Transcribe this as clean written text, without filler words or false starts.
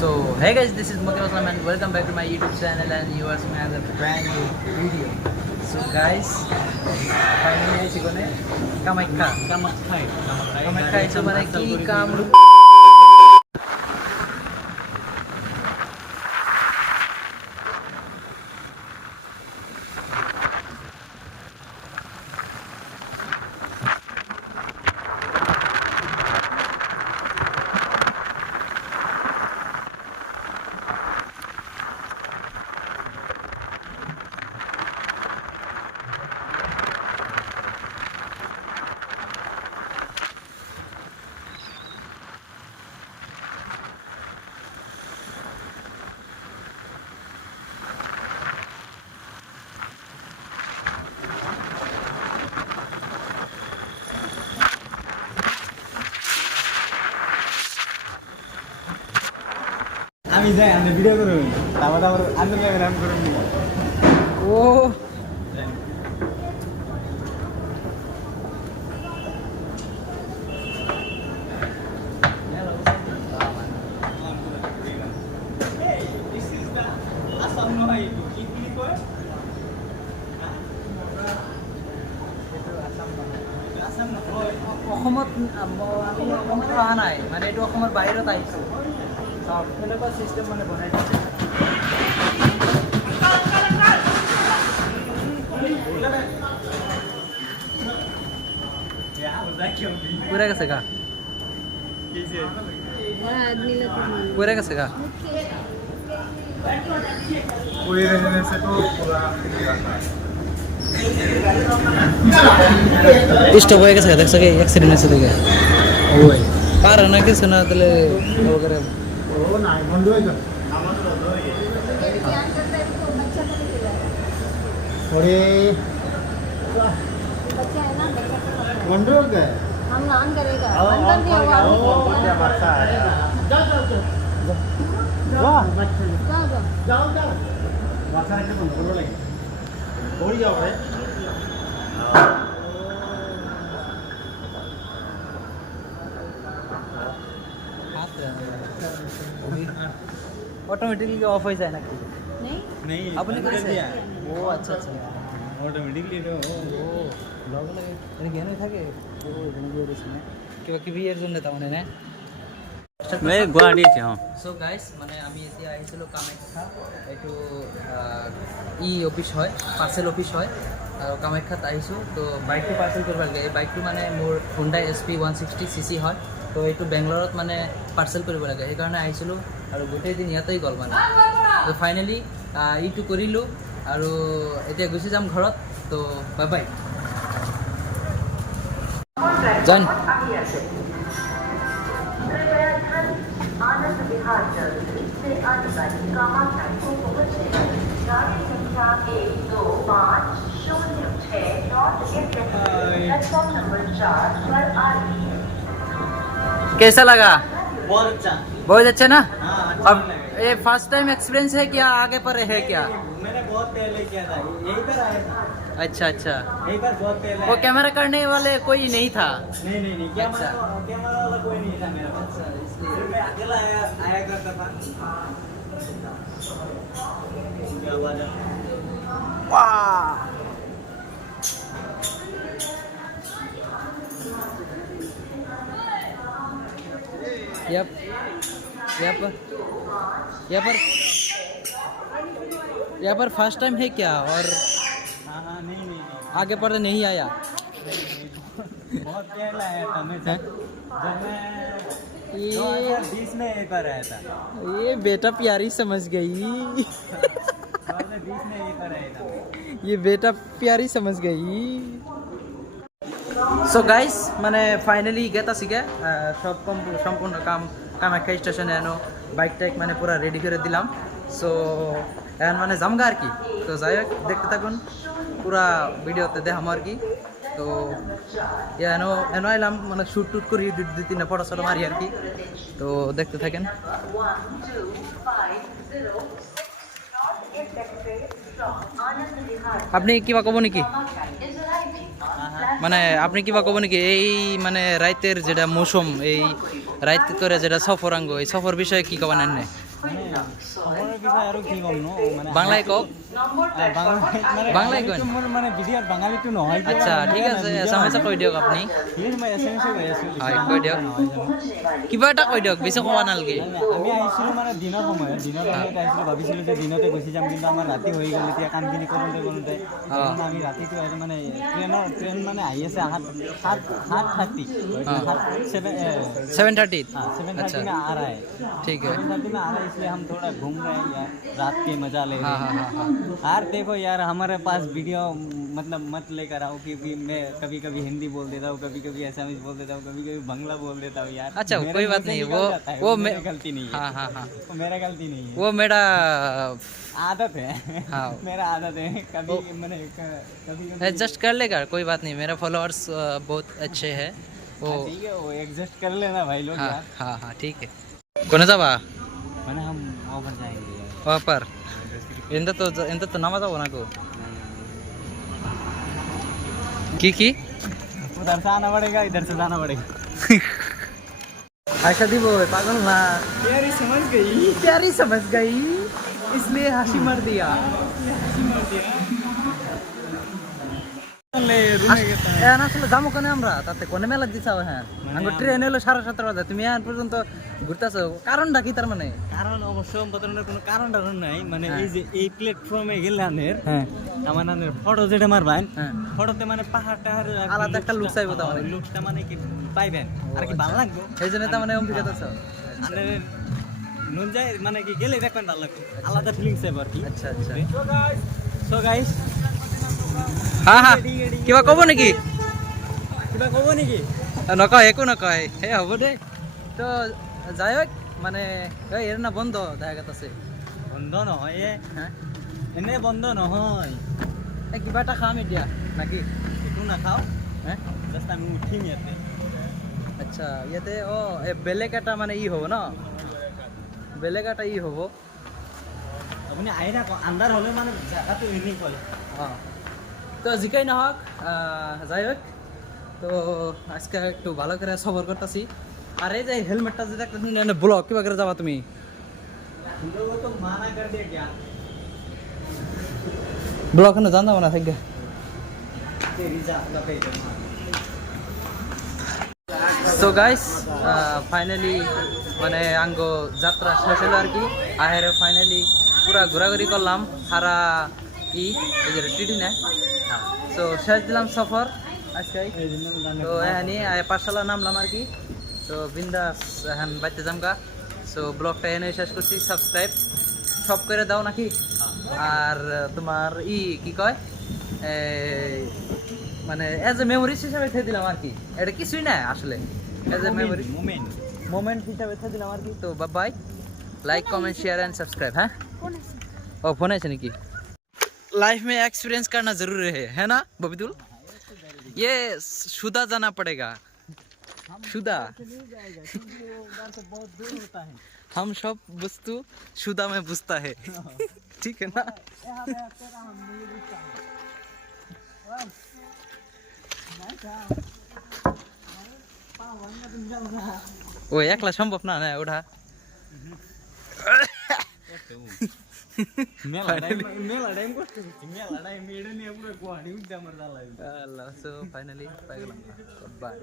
So, hey guys, this is Mukhtar Aslam and welcome back to my YouTube channel and you are seeing another brand new video. So guys, finally I gonna Kamakha so মানে কি কাম আমি যাই আমি video করুন তারপর আবার আন্দোলন run করুন ও অসমত আমি অসমত অহা নাই মানে এইটো অসমৰ বাহিৰত আহিছোঁ এনেকুৱা চিষ্টেম মানে বনাই দিছে পুৰা গেছে গা পুৰা গেছে গা স্টপ হয়ে গেছে দেখছো কি অ্যাক্সিডেন্ট হয়েছে দেখে ওই পার না কিছু না তাহলে করে ও না বন্ধ হয়ে যাবে थोड़े बंद हो गए हम ऑन करेगा अंदर दिया हुआ क्या बरसा है वाह जाओ जाओ बरसा है तो बोलो लगे थोड़ी जाओ रे ऑटोमेटिकली ऑफ हो जाए ना नहीं नहीं आपने कर कैसे दिया ओ अच्छा अच्छा ऑटोमेटिकली तो ও লগ লাগে মানে জ্ঞান থাকে ও এখানে দিয়ে দিছে না কিবা কিবি এর জন্য তার মানে না मैं गुवाहाटी से हूं সো গাইস মানে আমি এতিয়া আহিছিলোঁ কামাখ্যা এইটো ই অফিস হয় পাৰ্চেল অফিস হয় আৰু কামাখ্যাত আহিছোঁ তো বাইকটো পাৰ্চেল কৰিব লাগে এই বাইকটো মানে মোৰ Hyundai SP 160cc হয় তো এইটো বেংগলোৰত মানে পাৰ্চেল কৰিব লাগে সেইকাৰণে আহিছিলোঁ আৰু গোটেই দিন ইয়াতেই গ'ল মানে তো ফাইনেলি ইটো কৰিলোঁ আৰু এতিয়া গুচি যাম ঘৰত তো বাই বাই জান आनंद विहार जर्सी से अंदर कामाख्या को पहुंचे गाड़ी संख्या 12506 नॉर्थ प्लेटफॉर्म नंबर 4 पर आ रही है कैसा लगा बहुत बहुत अच्छा अच्छा ना हाँ अब ये फर्स्ट टाइम एक्सपीरियंस है क्या आगे पर है क्या मैंने बहुत पहले किया था यही पर आया था अच्छा अच्छा यही पर बहुत पहले वो आया। कैमरा करने वाले कोई नहीं था नहीं अच्छा। कैमरा वाला कोई नहीं था मेरा पास सिर्फ मैं अकेला आया करता था क्या बात है यप यप यहाँ पर फर्स्ट टाइम है क्या और हाँ नहीं आगे पर नहीं आया बहुत पहले आया था मैं हैं? जब मैं ये 2020 में एक बार आया था ये बेटा प्यारी समझ गई 2020 में एक बार आया था ये बेटा प्यारी समझ गई সো গাইস মানে ফাইনালি গেতা সিগে সব সম্পূর্ণ কামাখ্যা স্টেশনে এনো বাইক টাইক মানে পুরো রেডি করে দিলাম সো এখন মানে জামগা আর কি তো যাই হোক দেখতে থাকুন পুরা ভিডিওতে দেখাম আর কি তো এনো এনো এলাম মানে শ্যুট টুট করি দুই তিনটা ফটো শটো মারি আর কি তো দেখতে থাকেন 1256 আপনি কিবা কব নেকি মানে আপনি কিবা কব নাকি এই মানে রাইতের যেটা মৌসুম এই রাইতে করে যেটা সফরাঙ্গ এই সফর বিষয়ে কি কবেন এনে খবরের বিষয় আৰু কি ক'ম নো মানে বাংলায় কক বাংলায় কয় মানে ভিডিঅ'ত বাঙালীটো নহয় আচ্ছা ঠিক আছে এছামিছে কৈ দিয়ক আপুনি মই এছএমএছ কৈ আছো হয় কৈ দিয়ক কিবা এটা কৈ দিয়ক বেছি ক'ব নালাগে আমি আহিছিলোঁ মানে দিনৰ সময়ত আহিছিলোঁ ভাবিছিলোঁ যে দিনতে গুচি যাম কিন্তু আমাৰ ৰাতি হৈ গ'ল এতিয়া কামখিনি কৰোঁতে আমি ৰাতিটো আৰু মানে ট্ৰেইন মানে আহি আছে 7:30 7:30 7:30 में आ रहा है ठीक है 7:30 में आ रहा है इसलिए हम थोड़ा घूम रहे हैं यार रात के मजा ले रहे हैं यार देखो यार हमारे पास वीडियो मतलब मत लेकर आओ क्योंकि मैं कभी कभी हिंदी बोल देता हूँ कभी कभी एसामीज बोल देता हूँ कभी कभी बांग्ला बोल देता हूँ यार अच्छा कोई बात नहीं वो मेरी गलती नहीं है हाँ वो मेरा गलती नहीं है वो मेरा आदत है हाँ मेरा आदत है कभी मैंने कभी एडजस्ट कर लेगा कोई बात नहीं मेरा फॉलोअर्स बहुत अच्छे हैं वो ठीक है वो एडजस्ट कर लेना भाई लोग हाँ यार हाँ हाँ ठीक है कोने जाबा मैंने हम ऑफर जाएंगे यार वहाँ पर इंदा तो नामा जाओ ना को की उधर से आना पड़ेगा इधर से जाना पड़ेगा ऐसा दी वो पागल ना प्यारी समझ गई इसलिए हंसी मार दिया এখন আসলে যাবো কেন আমরা তাতে কোনে মেলা দিছাও হ্যাঁ আমার ট্রেন এলো 7:30 বাজে তুমি এখন পর্যন্ত ঘুরতেছো কারণটা কি তার মানে কারণ অবশ্য বদলানোর কোনো কারণ নাই মানে এই যে এই প্ল্যাটফর্মে গেলানের হ্যাঁ আমাদের ফটো যেটা মারবেন হ্যাঁ ফটোতে মানে পাহাড় টাহাড় আলাদা একটা লুক চাইবো তার মানে লুকটা মানে কি পাইবেন আর কি ভালো লাগবে এই জন্য তার মানে অভিজ্ঞতা আছে আপনাদের নুন যায় মানে কি গেলে দেখবেন ভালো লাগবে আলাদা ফিলিংস হবে আর কি আচ্ছা আচ্ছা সো গাইস হ্যাঁ হ্যাঁ কিবা কব নেকি নকয় একো নকয় হে হ'ব দে তো যাই হোক মানে এই এর না বন্ধ দেখা গেছে বন্ধ নহয় হ্যাঁ এনে বন্ধ নহয় এই কিবা এটা খাম এতিয়া নাকি একো নাখাও হ্যাঁ জাস্ট আমি উঠিম ইয়াতে আচ্ছা ইয়াতে ও এই বেলেগ এটা মানে ই হ'ব ন বেলেগ এটা ই হ'ব আপুনি আহি থাকক আন্ধাৰ হ'লে মানে জাগাটো এনে কলে হ্যাঁ তো জিকাই না হোক যাই হোক তো আজকে একটু ভালো করে সফর করতেছি আর এই যে হেলমেটটা যে একটা ব্লক কিবা করে যাবা তুমি তো মানা কর দে क्या ব্লক না জানা না থাকবে तेरी जा लगे সো গাইস ফাইনালি মানে আঙ্গ যাত্রা শেষ হলো আর কি আহেরে ফাইনালি পুরা ঘোরাঘুরি করলাম সারা ই এই যে টিটি না সো শেষ দিলাম সফর আজকে তো এখানে পাঠশালা নামলাম আর কি তো বিন্দাস এখন বাইতে যামগা সো ব্লগটা এনে শেষ করছি সাবস্ক্রাইব সব করে দাও নাকি আর তোমার ই কি কয় মানে এজ এ মেমোরিজ হিসাবে খেয়ে দিলাম আর কি এটা কিছুই না আসলে এজ এ মেমোরি মোমেন্ট হিসাবে খেয়ে দিলাম আর কি তো bye like comment share and subscribe है ओ फोन है निकी लाइफ में एक्सपीरियंस करना जरूरी है ना बबीदुल ये शुदा जाना पड़ेगा शुदा हम सब वस्तु शुदा में बुझता है ठीक है ना ओ एकला সম্ভব না না ওঠা मेला टाइम করতে হচ্ছে মেলা টাইম এড়ে নিয়ে পুরো কোয়াডি উঠতে আমার দাঁড়াই আল্লাহ সো ফাইনালি পাই গেলাম বাই